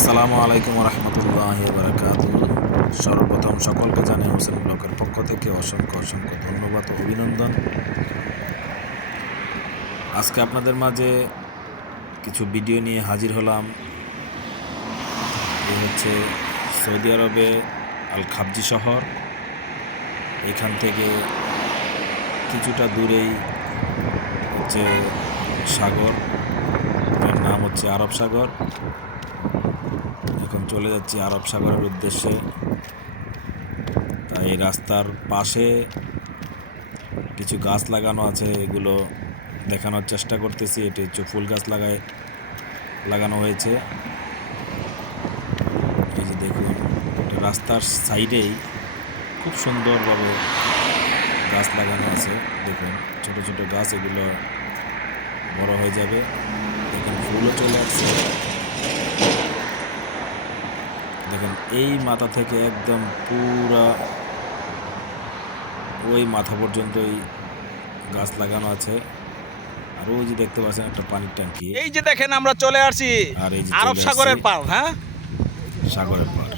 আসসালামু আলাইকুম রহমতুল্লাহি বারাকাতুহু। সর্বপ্রথম সকলকে জানাই হোসেন ব্লকের পক্ষ থেকে অসংখ্য অসংখ্য ধন্যবাদ ও অভিনন্দন। আজকে আপনাদের মাঝে কিছু ভিডিও নিয়ে হাজির হলাম। এই হচ্ছে সৌদি আরবে আল খাবজি শহর। এখান থেকে কিছুটা দূরেই হচ্ছে সাগর, এর নাম হচ্ছে আরব সাগর। এখন চলে যাচ্ছি আরব সাগরের উদ্দেশ্যে। তাই রাস্তার পাশে কিছু গাছ লাগানো আছে, এগুলো দেখানোর চেষ্টা করতেছি। এটি হচ্ছে ফুল গাছ লাগানো হয়েছে। এই যে দেখুন, এটা রাস্তার সাইডেই খুব সুন্দরভাবে গাছ লাগানো আছে। দেখুন ছোট ছোট গাছ, এগুলো বড় হয়ে যাবে। দেখুন ফুলও চলে আসছে। দেখুন এই মাথা থেকে একদম পুরা ওই মাথা পর্যন্তই গাছ লাগানো আছে। আর ওই যে দেখতে পাচ্ছেন একটা পানির ট্যাঙ্কি। এই যে দেখেন আমরা চলে আসছি আর এই যে আরব চলে সাগরের আসছি পার। হ্যাঁ, সাগরের পার।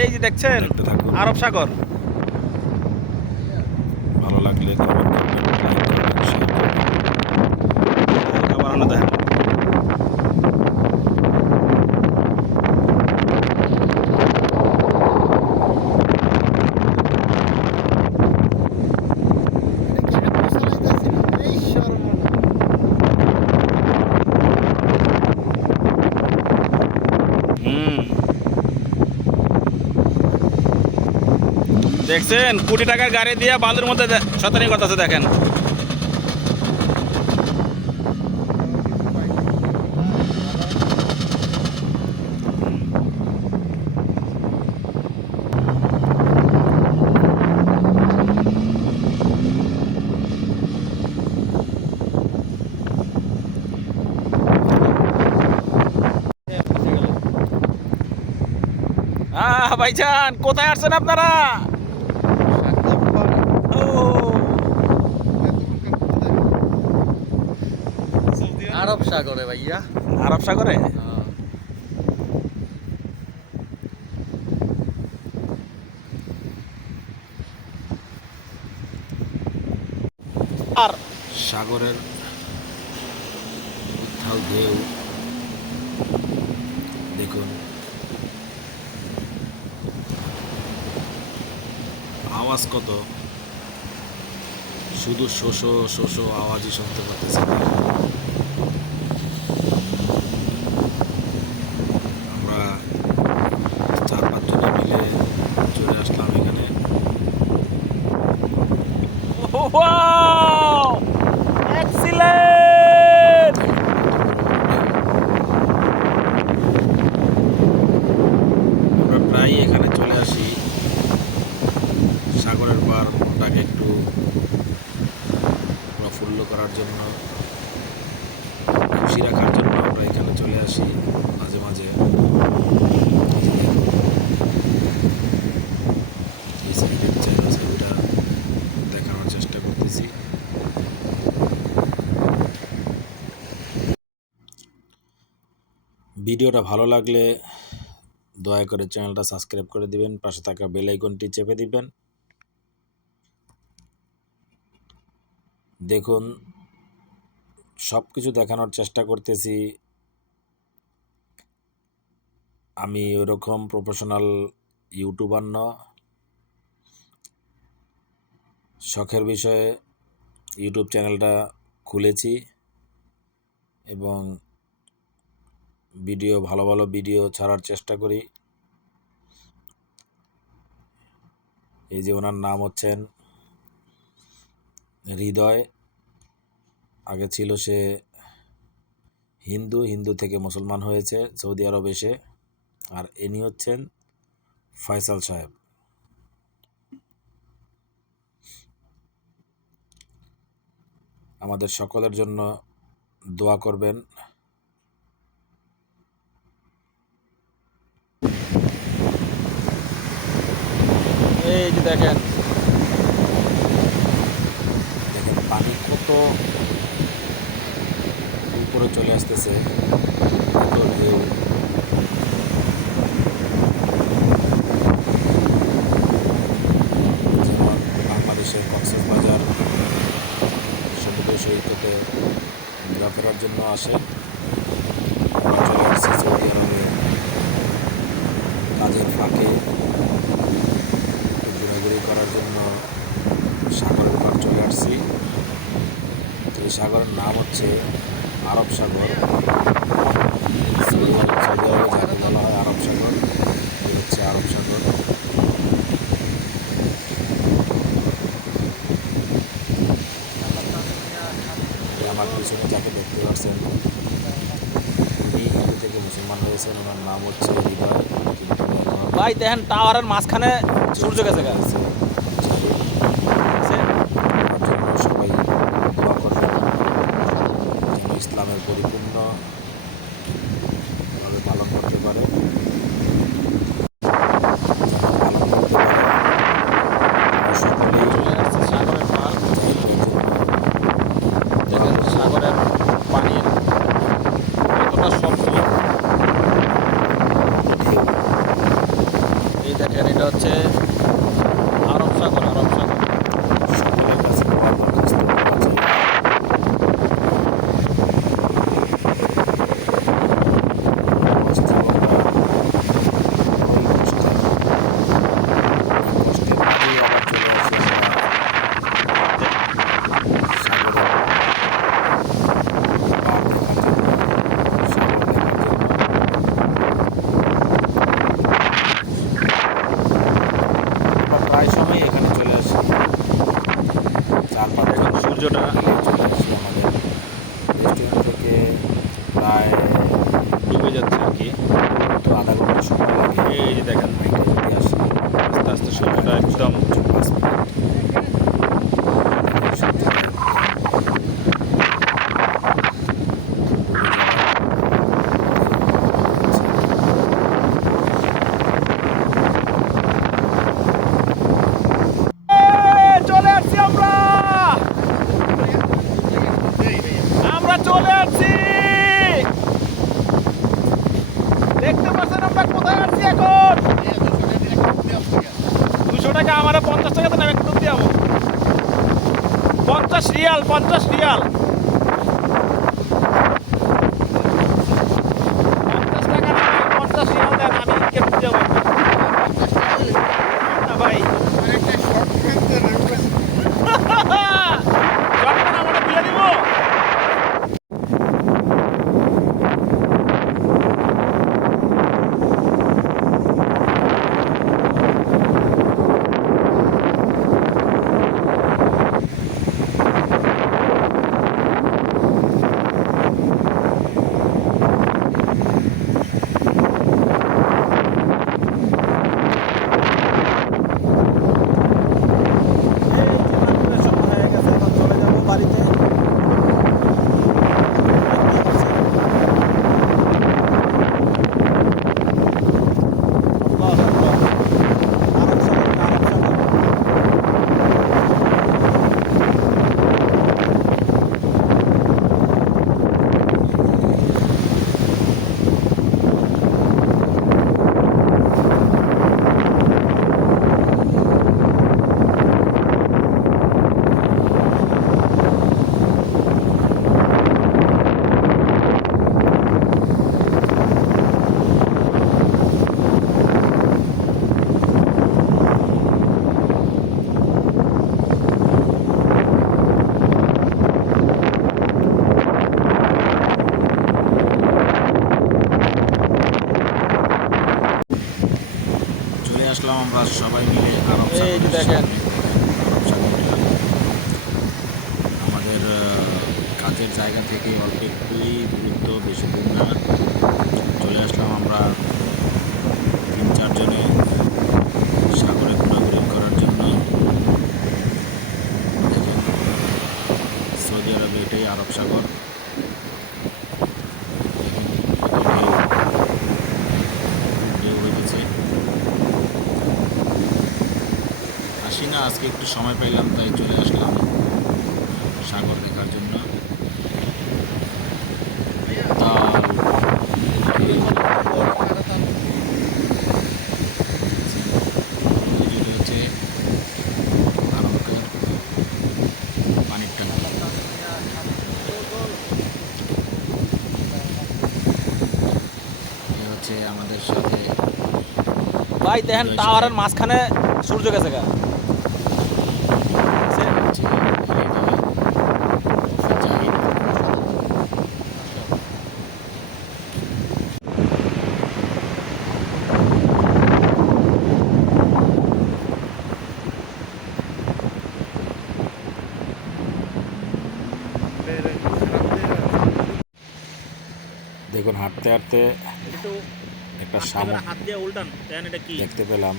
এই যে দেখছেন দেখতে থাকুন। আরব সাগর। ভালো লাগলে কমেন্ট করবেন, লাইক করবেন, শেয়ার করবেন। হালকা বানানো দেখেন। দেখছেন কোটি টাকার গাড়ি দিয়ে বালুর মধ্যে শতানি করতেছে দেখেন। ভাইজান কোথায় আসছেন আপনারা? ও, আরব সাগরে ভাইয়া। আরব সাগরে। আর সাগরের উত্থাল ঢেউ দেখুন, আওয়াজ কত, শুধু শোষো শোষো আওয়াজই শুনতে পাচ্ছি। আমরা 4-5 জনে মিলে চলে আসলাম এখানে। Wow, excellent. আমরা প্রায় এখানে চলে আসি সাগরের পার মনটাকে একটু প্রফুল্ল করার জন্য, খুশি রাখার জন্য আমরা এখানে চলে আসি মাঝে মাঝে। এই সাইডের সাইডটা দেখানোর চেষ্টা করতেছি। ভিডিওটা ভালো লাগলে দয়া করে চ্যানেলটা সাবস্ক্রাইব করে দিবেন, পাশে থাকা বেল আইকনটি চেপে দিবেন। দেখুন সব কিছু দেখানোর চেষ্টা করতেছি। আমি ওরকম প্রফেশনাল ইউটিউবার না, শখের বিষয়ে ইউটিউব চ্যানেলটা খুলেছি এবং ভালো ভালো ভিডিও ছাড়ার চেষ্টা করি। এই যে ওনার নাম হচ্ছেন হৃদয়। আগে ছিল সে হিন্দু থেকে মুসলমান হয়েছে সৌদি আরব এসে। আর ইনি হচ্ছেন ফয়সাল সাহেব। আমাদের সকলের জন্য দোয়া করবেন। এই যে দেখেন দেখেন পানি কত উপরে চলে আসতেছে, কত ঢেউ। আসে। আমরা চলে আসছি সৌদি আরবে কাজের ফাঁকে একটু ঘোরাঘুরি করার জন্য সাগরের পাড় চলে আসছি। তো এই সাগরের নাম হচ্ছে আরব সাগর। সৌদি আরবে যাকে বলা হয় আরব সাগর, এই হচ্ছে আরব সাগর। আমার পিছনে যাকে দেখতে পাচ্ছেন উনি হিন্দু থেকে মুসলমান হয়েছেন, ওনার নাম হচ্ছে হৃদয়, কিন্তু এখন ভাই দেখেন টাওয়ারের মাঝখানে সূর্য গেছে গা। হয়েছে। ওনার জন্য সবাই দোয়া করবেন যেন ইসলামের পরিপূর্ণভাবে পালন করতে পারে, যেন পালন করতে পারে। আমরা সকলেই চলে আসছে সাগরের পার। চাই এর জন্য দেখেন সাগরের পানির কতটা স্বচ্ছ। ঢেউ। এই দেখেন এটা হচ্ছে আরব সাগর। আরব সাগর সকলের কাছে দোয়া দরখাস্ত করা চাই। অবস্থাবনরা ওই কষ্টের মাঝেই আবার চলে আসে সাগরের পার দেখার জন্য, সাগর দেখার জন্য। আমরা প্রায় সময় এখানে চলে আসি, 4-5 জন সূর্যটা মিলে চলে আসি। আমাদের রেস্টুরেন্ট থেকে প্রায় ডুবে যাচ্ছে আর কি। তো আধা ঘন্টা সময় লাগে এই যে দেখেন হেঁটে হেঁটে আসি। আস্তে আস্তে সূর্যটা একদম 5 মিনিট দেখেন সূর্যটা একদম ডুবে যাওয়া। চলে আসছি আমরা। আমরা চলে আসছি। দেখতে পাচ্ছেন আমরা কোথায় আসছি এখন। 200 টাকা আমার 50 টাকা তো নেবে, একটু দিয়ে যাবো। 50 রিয়াল, 50 রিয়াল। 50 টাকা না, 50 রিয়াল দেন, আমি কেটে দিয়ে যাবো। না ভাই যখন আমরা দিয়ে দিব। চলে আসলাম আমরা সবাই মিলে আরব এই যে সাগরের দেখেন। সামনে। আরব সাগরটা আমাদের কাজের জায়গা থেকে অল্প একটুই দূরত্ব, বেশি দূর না। চলে আসলাম আমরা 3-4 জনে সাগরে ঘোরাঘুরি করার জন্য। দেখেন সৌদি আরবে এটাই আরব সাগর। দেখেন কত ঢেউ, ঢেউ হইতেছে। আসি না, আজকে একটু সময় পাইলাম তাই চলে আসলাম সাগর দেখার জন্য। উত্তাল ঢেউ। এটা হচ্ছে আরবের পানির ট্যাঙ্কি। আছে আমাদের সাথে। ভাই দেখেন টাওয়ারের মাঝখানে সূর্য গেছে গা। আছে হৃদয়, জাহিদ। দেখুন হাঁটতে হাঁটতে একটা শামুক হাত দিয়ে উল্টান দেখেন এটা কি। দেখতে পেলাম।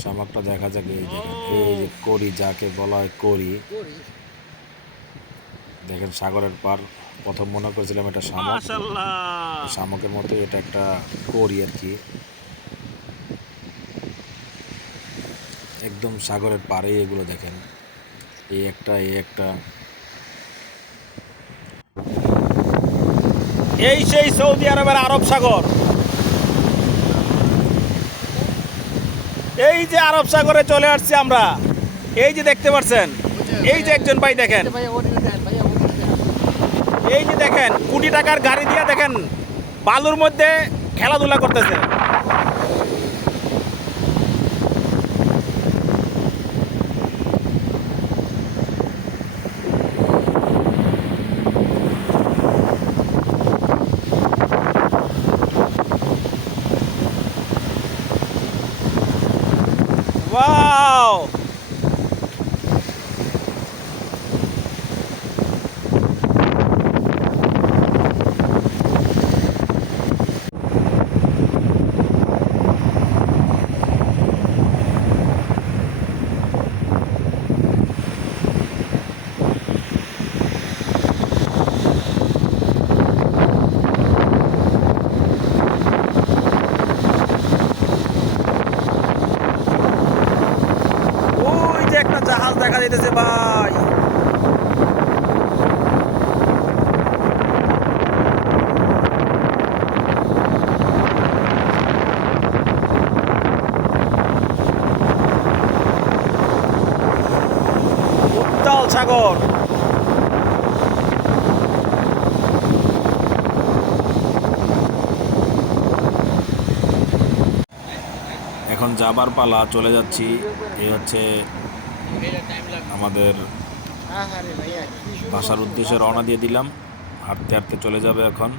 শামুকটা দেখা যাক, এই দেখেন, এই যে করি, যাকে বলা হয় করি। দেখেন সাগরের পার, প্রথম মনে করেছিলাম এটা শামুক, মাশাআল্লাহ। শামুকের মতো এটা একটা করি আর কি। একদম সাগরের পাড়ে এগুলো দেখেন, এই একটা এই একটা। এই সেই সৌদি আরবের আরব সাগর। এই যে আরব সাগরে চলে আসছি আমরা। এই যে দেখতে পাচ্ছেন, এই যে একজন ভাই দেখেন, এই যে দেখেন কোটি টাকার গাড়ি দিয়ে দেখেন বালুর মধ্যে খেলাধুলা করতেছে। ওয়াও, ওই যে একটা জাহাজ দেখা যাইতেছে ভাই। উত্তাল সাগর। এখন যাবার পালা, চলে যাচ্ছি। এই হচ্ছে আমাদের বাসার উদ্দেশ্যে রওনা দিয়ে দিলাম। হাঁটতে হাঁটতে চলে যাবে এখন।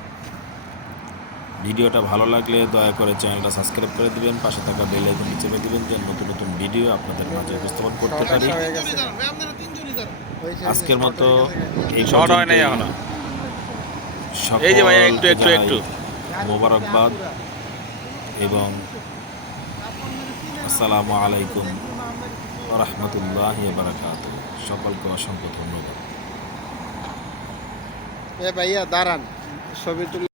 ভিডিওটা ভালো লাগলে দয়া করে চ্যানেলটা সাবস্ক্রাইব করে দিবেন, পাশে থাকা বেল আইকনটি চেপে দিবেন, যে নতুন নতুন ভিডিও আপনাদের মাঝে উপস্থাপন করতে পারি। আজকের মতো এই শর্ট হয় নাই এখনো। এই যে ভাই একটু একটু একটু মোবারকবাদ এবং আসসালামু আলাইকুম ওয়া রাহমাতুল্লাহি ওয়া বারাকাতুহু। সকলকে অসংখ্য ধন্যবাদ। ভাইয়া দাঁড়ান, ছবি তুলে